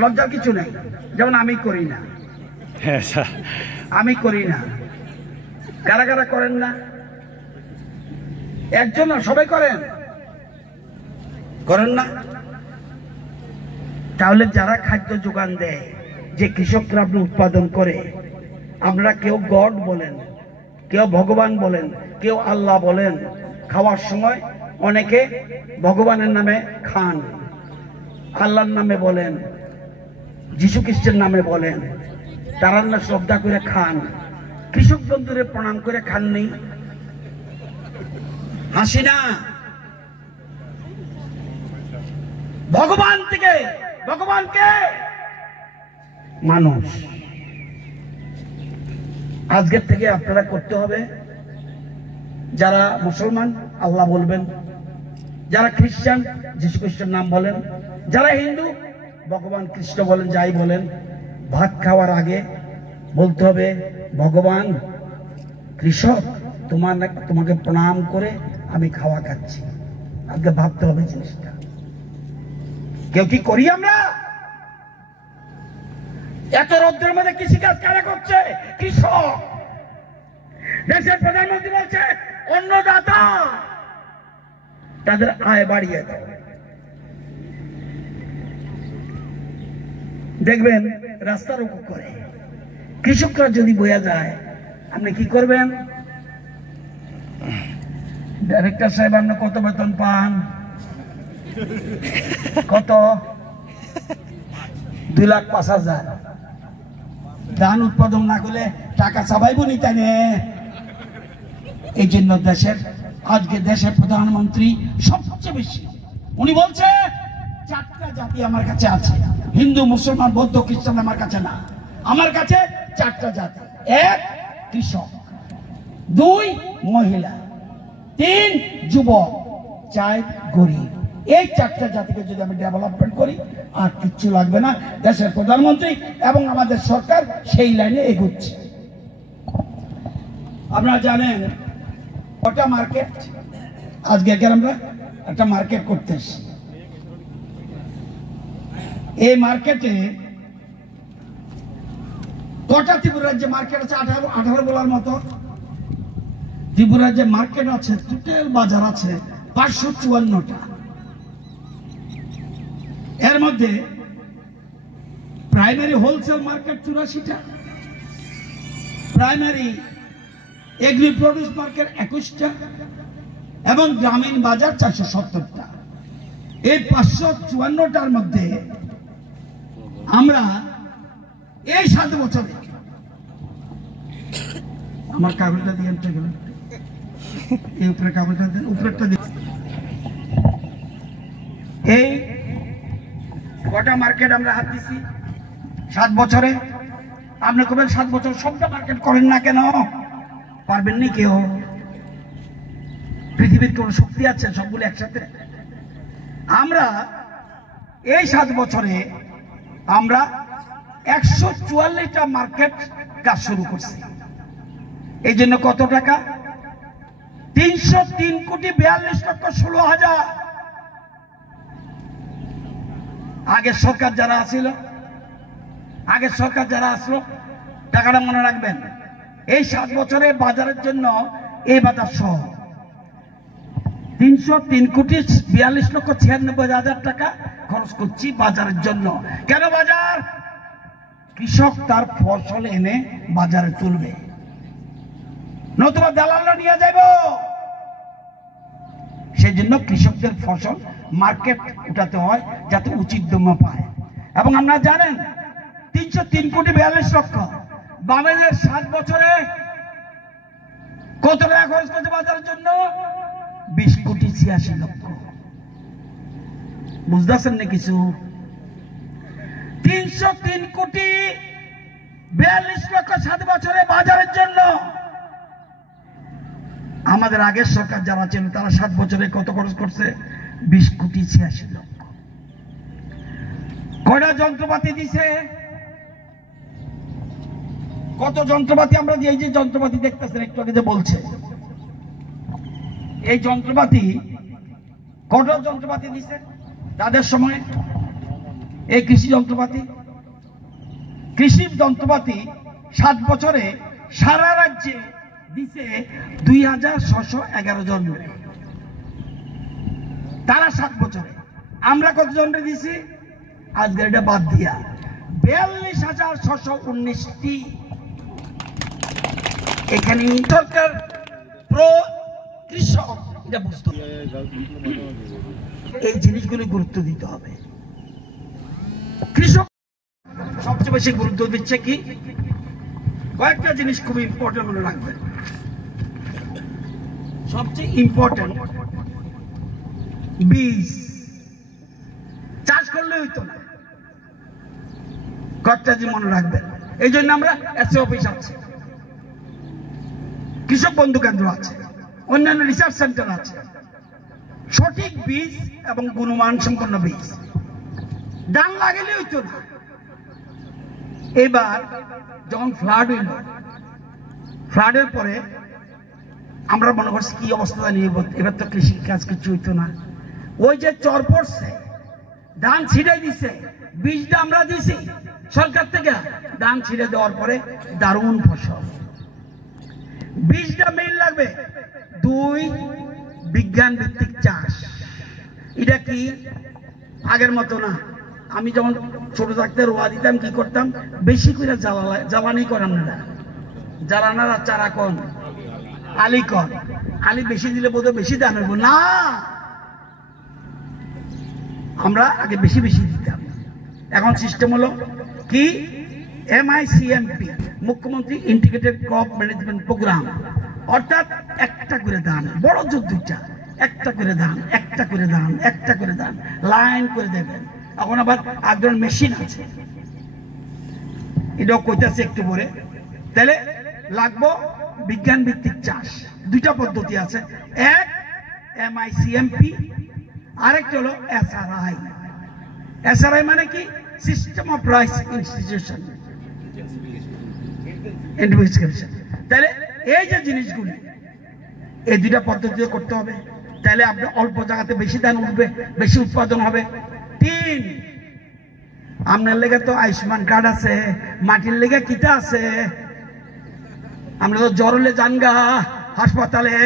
লজ্জার কিছু নেই, যেমন আমি করি না, আমি করি না, কারা কারা করেন না? একজন না, সবাই করেন, করেন না? তাহলে যারা খাদ্য যোগান দেয়, যে কৃষকরা আপনি উৎপাদন করে, আপনারা কেউ গড বলেন, কেউ ভগবান বলেন, কেউ আল্লাহ বলেন, খাওয়ার সময় অনেকে ভগবানের নামে খান, আল্লাহর নামে বলেন, যীশু খ্রিস্টের নামে বলেন, তারা না শ্রদ্ধা করে খান, কৃষক বন্ধুরে প্রণাম করে খাননি? হাসি না? ভগবান থেকে, ভগবানকে মানুষ। আজকের থেকে আপনারা করতে হবে, যারা মুসলমান আল্লাহ বলবেন, যারা খ্রিস্টান যীশু খ্রিস্টের নাম বলেন, যারা হিন্দু ভগবান কৃষ্ণ বলেন, যাই বলেন, ভাত খাওয়ার আগে বলতে হবে, ভগবান কৃষক তোমাকে প্রণাম করে আমি খাওয়া খাচ্ছি। আজকে ভাবতে হবে জিনিসটা। কেউ কি করি আমরা? এত রৌদ্রের মধ্যে কৃষিকাজ কারা করছে? কৃষক। দেশের প্রধানমন্ত্রী বলছে অন্নদাতা, তাদের আয় বাড়িয়ে দাও। দেখবেন রাস্তা রোকো করে, কৃষকরা যদি বইয়া যায়, আপনি কি করবেন? ডাইরেক্টর সাহেব আপনি কত বেতন পান? কত? 2,05,000। ধান উৎপাদন না করলে টাকা চাবাইব নি, তাই না? এই জন্য আজকে দেশের প্রধানমন্ত্রী সবচেয়ে বেশি উনি বলছে 4টা জাতি আমার কাছে আছে, হিন্দু, মুসলমান, বৌদ্ধ, খ্রিস্টান আমার কাছে না, আমার কাছে 4টা জাতি। 1 কৃষক, 2 মহিলা, 3 যুবক, 4 গরিব। এই 4টা জাতিকে যদি আমি ডেভেলপমেন্ট করি, আর কিচ্ছু লাগবে না। দেশের প্রধানমন্ত্রী এবং আমাদের সরকার সেই লাইনে এগোচ্ছে। আপনারা জানেন কটা মার্কেট, আজকে আমরা একটা মার্কেট করতে এসেছি। এই মার্কেটে কটা ত্রিপুরা রাজ্যে মার্কেট আছে? 18 বলার মতো। ত্রিপুরা রাজ্যে মার্কেট আছে, টোটাল বাজার আছে 554টা। এর মধ্যে প্রাইমারি হোলসেল মার্কেট 84টা, প্রাইমারি এগ্রি প্রডিউস মার্কেট 21টা, এবং গ্রামীণ বাজার 470টা। এই 554টার মধ্যে আমরা এই 7 বছরে, আমার কাগজটা দিয়ে এই উপরে কাগজটা দেন, উপরেরটা দিয়ে, এই কটা মার্কেট আমরা হাত দিছি 7 বছরে? আপনি কবেন 7 বছর সবটা মার্কেট করেন না কেন? পারবেন নি কেউ? পৃথিবীর কোন শক্তি আছে সবগুলো একসাথে? আমরা এই 7 বছরে আমরা 144টা মার্কেট কাজ শুরু করছি। এই জন্য কত টাকা? 303,42,16,000। আগের সরকার যারা আসলো, টাকাটা মনে রাখবেন, এই 7 বছরে বাজারের জন্য এই বাজার সহ 303,42,96,000 টাকা খরচ করছি বাজারের জন্য। কেন বাজার? কৃষক তার ফসল এনে বাজারে তুলবে, নতুবা দালালরা নিয়ে যাইব। সেই জন্য কৃষকদের ফসল মার্কেট উঠাতে হয় যাতে উচিত দাম পায়। এবং আপনারা জানেন 303,42,00,000। বামেদের 7 বছরে কত টাকা খরচ করছে বাজারের জন্য? 20,86,00,000। বুঝতেছেন না কিছু? 303,42,00,000 7 বছরে বাজারের জন্য। আমাদের আগের সরকার যারা ছিল তারা 7 বছরে কত খরচ করছে? 20,86,00,000। কয়টা যন্ত্রপাতি দিছে? কত যন্ত্রপাতি আমরা এই যে যন্ত্রপাতি দেখতেছেন একটু আগে যে বলছে, এই যন্ত্রপাতি কত যন্ত্রপাতি দিছে তাদের সময়? এই কৃষি যন্ত্রপাতি 7 বছরে সারা রাজ্যে দিছে 2611 জন। তারা 7 বছরে, আমরা কতজনকে দিছি আজকে এটা বাদ দিয়া 42,619টি। এখানে সরকার প্রো কৃষক, এটা বুঝতে হবে, এই জিনিসগুলো গুরুত্ব দিতে হবে। কৃষক সবচেয়ে বেশি গুরুত্ব দিচ্ছে কি, কয়েকটা জিনিস খুব ইম্পর্টেন্ট মনে রাখবেন। সবচেয়ে ইম্পর্টেন্ট বীজ। চাষ করলে হইতো না, কয়েকটা জিনিস মনে রাখবেন। এই জন্য আমরা এসএ অফিস আছে, কৃষক বন্ধু কেন্দ্র আছে, অন্যান্য রিসার্চ সেন্টার আছে। সঠিক বীজ এবং গুণমান সম্পন্ন বীজ। ধান লাগালে হইতো না। এবার যখন ফ্লাড হইল, ফ্লাডের পরে আমরা মনে করছি কি অবস্থা নিয়ে, এবার তো কৃষি কাজ কিছু হইতো না। ওই যে চর পড়ছে, ধান ছিটাই দিছে, বীজটা আমরা দিছি সরকার থেকে। ধান ছিটে দেওয়ার পরে দারুণ ফসল। বীজটা মেইন লাগবে। 2, বিজ্ঞান ভিত্তিক চাষ। এটা কি আগের মতো না। আমি যখন ছোট থাকতে রোয়া দিতাম, কি করতাম, বেশি করে জ্বালানি করাম না, জ্বালানার চারা কন, আলি কন, আলি বেশি দিলে বোধ বেশি দাম হইব না। আমরা আগে বেশি বেশি দিতাম। এখন সিস্টেম হলো কি, MICMP, মুখ্যমন্ত্রী ইন্টিগ্রেটেড ক্রপ ম্যানেজমেন্ট প্রোগ্রাম। অর্থাৎ একটা করে ধান, বড় জোর 2টা, একটা করে ধান, একটা করে ধান, একটা করে ধান, লাইন করে দেবেন। এখন আবার একজন মেশিন আছে, এটাও কইতাছে একটু পরে। তাহলে লাগবো বিজ্ঞান ভিত্তিক চাষ। 2টা পদ্ধতি আছে, এক MICMP, আরেকটা হলো SRI। SRI মানে কি, system of rice institution investigation. তাহলে এই যে জিনিসগুলি, এই 2টা পদ্ধতিতে করতে হবে। তাহলে আপনি অল্প জায়গাতে বেশি ধান উঠবে, বেশি উৎপাদন হবে। 3, আপনার লেগে তো আয়ুষ্মান কার্ড আছে, মাটির লেগে কিটা আছে। আমরা তো জ্বর হলে জানগা হাসপাতালে,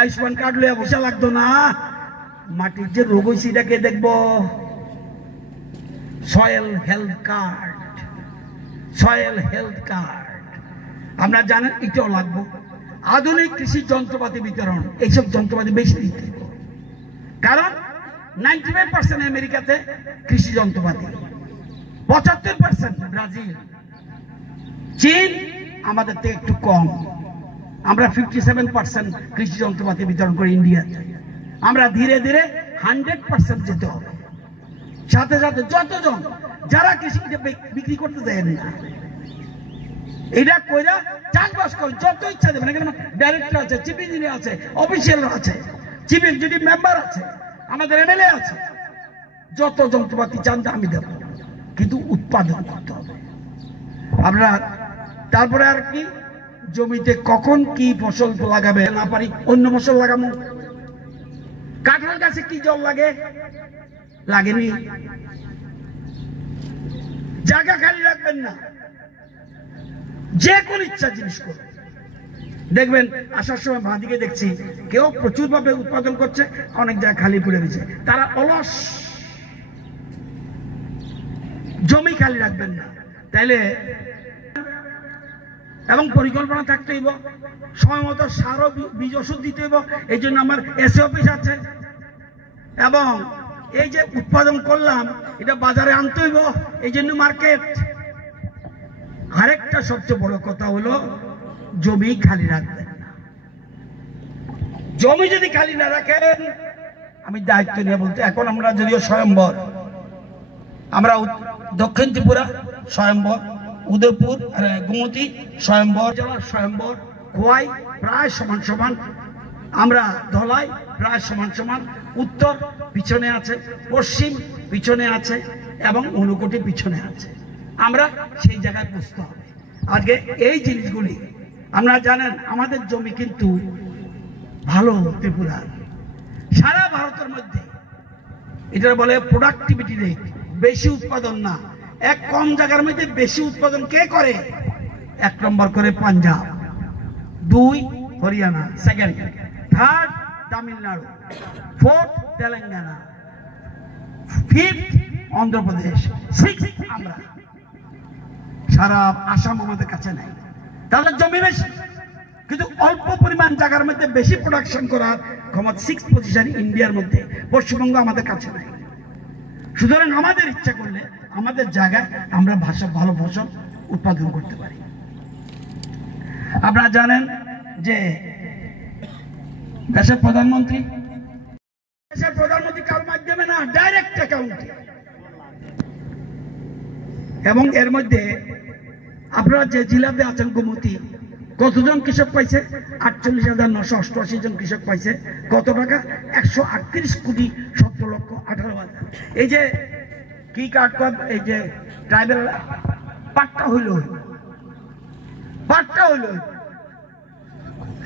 আয়ুষ্মান কার্ড লইয়া বসে লাগতো না। মাটির যে রোগ হয়েছে এটাকে দেখবো, soil health card, soil health card আমরা জানেন, এটাও লাগবো। আধুনিক কৃষি যন্ত্রপাতি বিতরণ, এইসব যন্ত্রপাতি বেশি দিতে, কারণ 95% আমেরিকাতে কৃষি যন্ত্রপাতি, 75% ব্রাজিল, চীন আমাদের থেকে একটু কম। আমরা 57% কৃষি যন্ত্রপাতি বিতরণ করি ইন্ডিয়াতে। আমরা ধীরে ধীরে 100% যেতে হবে। সাথে সাথে যতজন যারা কৃষিকে বিক্রি করতে দেয় না, এটা কইরা চাষবাস করে যত ইচ্ছা দেবেন। এখানে ডাইরেক্টর আছে, চিফ ইঞ্জিনিয়ার আছে, অফিসিয়াল আছে, চিফ এক্সিকিউটিভ মেম্বার আছে, আমাদের MLA আছে। যত যন্ত্রপাতি চান আমি দেব, কিন্তু উৎপাদন করতে হবে আপনার। তারপরে আর কি, জমিতে কখন কি ফসল লাগাবে না পারি, অন্য ফসল লাগাবো। কাঁঠাল গাছে কি জল লাগে, লাগেনি। জায়গা খালি রাখবেন না, যে কোন ইচ্ছা জিনিস করবে। দেখবেন আসার সময় বাঁদিকে দেখছি কেউ প্রচুর ভাবে উৎপাদন করছে, অনেক জায়গা খালি পড়ে গেছে। তারা অলস। জমি খালি রাখবেন না। তাইলে এবং পরিকল্পনা থাকতে হইব, সময় মতো সার ও বীজ ওষুধ দিতে হইব। এই জন্য আমার এসএ অফিস আছে। এবং এই যে উৎপাদন করলাম, এটা বাজারে আনতে হইব, এই জন্য মার্কেট। আরেকটা সবচেয়ে বড় কথা হলো, জমি খালি রাখবেন না। জমি যদি খালি না রাখেন, আমি দায়িত্ব নিয়ে বলতে, এখন আমরা যদিও স্বয়ম্বর, আমরা দক্ষিণ ত্রিপুরা স্বয়ম্বর, উদয়পুর গোমতী স্বয়ম্বর, জেলা স্বয়ম্বর, খোয়াই প্রায় সমান সমান, আমরা ধলাই প্রায় সমান সমান, উত্তর পিছনে আছে, পশ্চিম পিছনে আছে এবং ঊনকোটি পিছনে আছে। আমরা সেই জায়গায় বুঝতে হবে। আজকে এই জিনিসগুলি আপনারা জানেন, আমাদের জমি কিন্তু ভালো ত্রিপুরার, সারা ভারতের মধ্যে এটা বলে প্রোডাক্টিভিটি রেট বেশি উৎপাদন না, এক কম জায়গার মধ্যে বেশি উৎপাদন কে করে? 1 নম্বর করে পাঞ্জাব, 2 হরিয়ানা, সেকেন্ড, 3 তামিলনাড়ু, 4 তেলেঙ্গানা, 5 অন্ধ্রপ্রদেশ, 6 আমরা। সারা আসাম আমাদের কাছে নাই, তাদের জমি বেশি, কিন্তু অল্প পরিমাণ জায়গার মধ্যে বেশি প্রোডাকশন করার ক্ষমতা 6 পজিশন ইন্ডিয়ার মধ্যে, পশ্চিমবঙ্গ আমাদের কাছে নাই। সুতরাং আমাদের ইচ্ছা করলে আমাদের জায়গায় আমরা ভালো ফসল উৎপাদন করতে পারি। আপনারা জানেন যে দেশের প্রধানমন্ত্রী কারোর মাধ্যমে না, ডাইরেক্ট অ্যাকাউন্টে। এবং এর মধ্যে আপনারা যে জেলাতে আছেন গোমতী, কতজন কৃষক পাইছে? 48,988 জন কৃষক পাইছে। কত টাকা? 138,70,18,000। এই যে কি কার্ড, এই যে ট্রাইবেল পাট্টা হইল।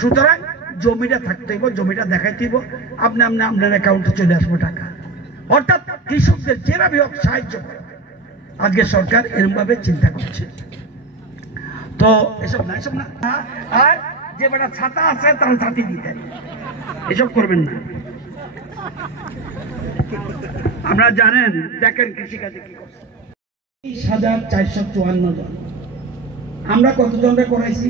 সুতরাং জমিটা থাকতে হইব, জমিটা দেখাইতে হইব, আপনার অ্যাকাউন্টে চলে আসবো টাকা। অর্থাৎ কৃষকদের যেভাবে হোক সাহায্য করে আজকে সরকার এরকম ভাবে চিন্তা করছে। তো এসব না, আর যে বেটা ছাতা আছে তার ছাতি দিতে, এসব করবেন না। আপনারা জানেন, দেখেন কৃষিকাজে কি করছে। 30,454 জন। আমরা কতজনকে করাইছি?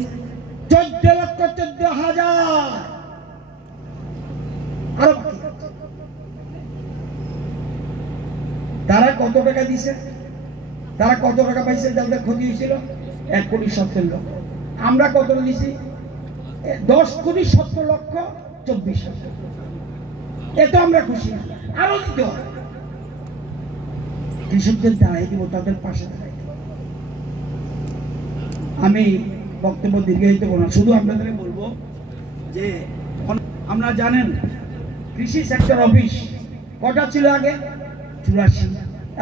14,14,000। তারা কত টাকা দিছে? তারা কত টাকা পাইছে? যাদের ক্ষতি হয়েছিল 1,70,00,000। আমরা কত দিছি? 10,70,24,000। এত আমরা খুশি, আরো দিতে হবে। কৃষকদের দাঁড়াই দিব, তাদের পাশে দাঁড়াই দিব। আমি বক্তব্য দীর্ঘায়িত করব না, শুধু আপনাদের বলবো যে আমরা জানেন কৃষি সেক্টর অফিস কটা ছিল আগে? 84।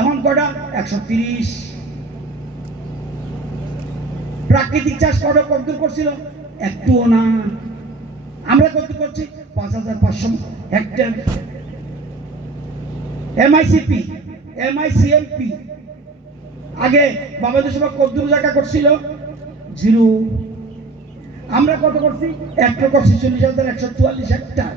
এখন কটা? 130। প্রাকৃতিক চাষ কত করছিল? একটুও না। আমরা কত করছি? 5,500 হেক্টর। MICP, MICMP আগে বাংলাদেশ সভা কত জায়গা করছিল? 0। আমরা কত করছি? একটা করছি 40,144 হেক্টর।